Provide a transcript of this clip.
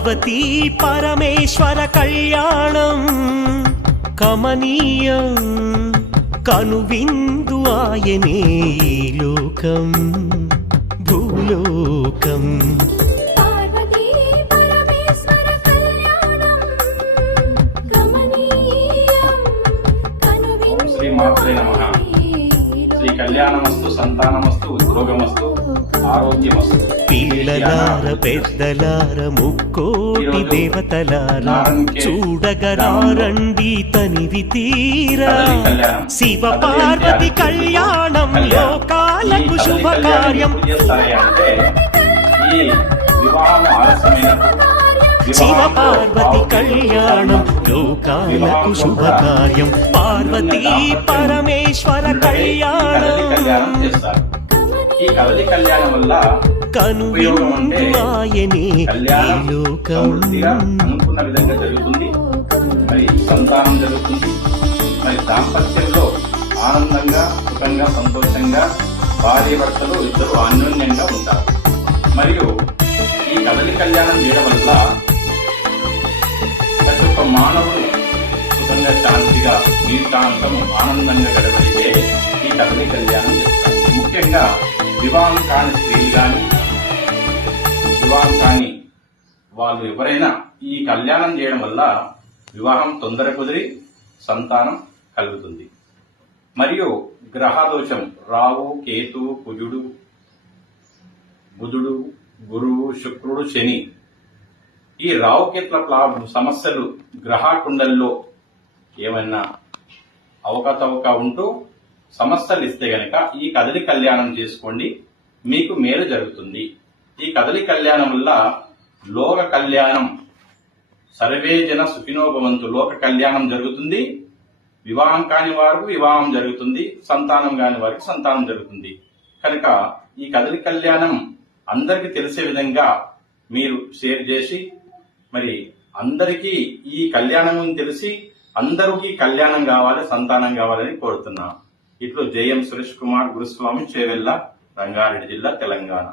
పార్వతీ పరమేశ్వర కళ్యాణం కమనీయం కనువిందు ఆయనే ఈ లోకం భూలోకం. శ్రీమాత్రే నమః. శ్రీ కళ్యాణమస్తు, సంతానమస్తు, ఉద్యోగమస్తు, ఆరోగ్యమస్తు. పిల్లలార పెద్దలార ముక్కోటి దేవతలారా చూడగరారండి తనివి తీరా. శివ పార్వతి కళ్యాణం లోకాలకు శుభకార్యం. శివ పార్వతి కళ్యాణం లోకాలకు శుభకార్యం. పార్వతీ పరమేశ్వర కళ్యాణం ఈ కదలి కళ్యాణం వల్ల కనువిందు ఆయనే ఈ లోకం. అనుకున్న విధంగా జరుగుతుంది. మరి సంతానం జరుగుతుంది. మరి దాంపత్యంలో ఆనందంగా, సుఖంగా, సంతోషంగా భార్య భర్తలు ఇద్దరు అన్యోన్యంగా ఉంటారు. మరియు ఈ కదలి కళ్యాణం చేయడం వల్ల ప్రతి ఒక్క మానవుడు సుఖంగా, శాంతిగా, జీవితాంతము ఆనందంగా గడపడితే ఈ కదలి కళ్యాణం చేస్తారు. ముఖ్యంగా వివాహం కాని స్త్రీలు కానీ, వివాహం కాని వాళ్ళు ఎవరైనా ఈ కళ్యాణం చేయడం వల్ల వివాహం తొందర కుదిరి సంతానం కలుగుతుంది. మరియు గ్రహదోషం రావు, కేతు, కుజుడు, బుధుడు, గురువు, శుక్రుడు, శని ఈ రావుకేతుల సమస్యలు గ్రహ కుండల్లో ఏమైనా అవకతవక ఉంటూ సమస్యలు ఇస్తే గనక ఈ కదలి కళ్యాణం చేసుకోండి, మీకు మేలు జరుగుతుంది. ఈ కదలి కళ్యాణం వల్ల లోక కళ్యాణం, సర్వే జన సుఖినోభవంతు, లోక కళ్యాణం జరుగుతుంది. వివాహం కాని వారికి వివాహం జరుగుతుంది, సంతానం కాని వారికి సంతానం జరుగుతుంది. కనుక ఈ కదలి కళ్యాణం అందరికీ తెలిసే విధంగా మీరు షేర్ చేసి, మరి అందరికీ ఈ కళ్యాణం తెలిసి అందరికీ కళ్యాణం కావాలి, సంతానం కావాలని కోరుతున్నాం. ఇట్లు జేఎం సురేష్ కుమార్, గురుస్వామి, చేవెళ్ళ, రంగారెడ్డి జిల్లా, తెలంగాణ.